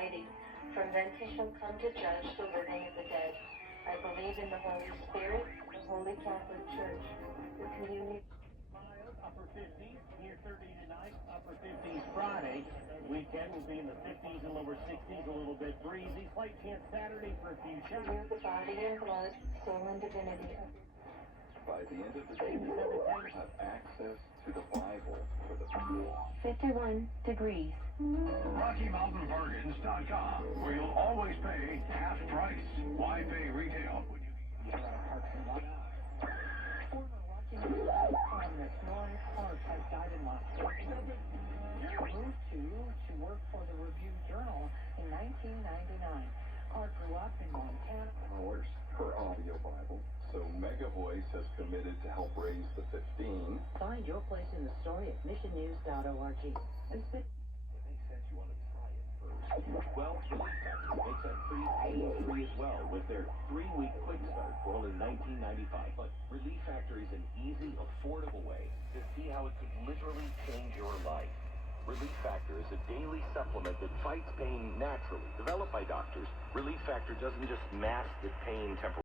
Almighty. From thence he shall come to judge the living and the dead. I believe in the Holy Spirit, the Holy Catholic Church, the communion. Upper 50s, near 30 tonight, upper 50s Friday. Weekend will be in the 50s and lower 60s, a little bit breezy. Slight chance Saturday for a few showers. The body and blood, soul and divinity. By the end of the day, you have access to the Bible for the 51 degrees. RockyMountainBargains.com, where you'll always pay half price. Why pay retail when you can Columnist Norm Clark has died in Las Vegas. Moved to work for the Review Journal in 1999. Clark grew up in Montana. hours per audio Bible. So Mega Voice has committed to help raise the 15. Find your place in the story at missionnews.org. It makes sense you want to try it first. Well, Relief Factor makes that pretty pain-free as well with their 3-week quick start for only $19.95. But Relief Factor is an easy, affordable way to see how it could literally change your life. Relief Factor is a daily supplement that fights pain naturally. Developed by doctors, Relief Factor doesn't just mask the pain temporarily.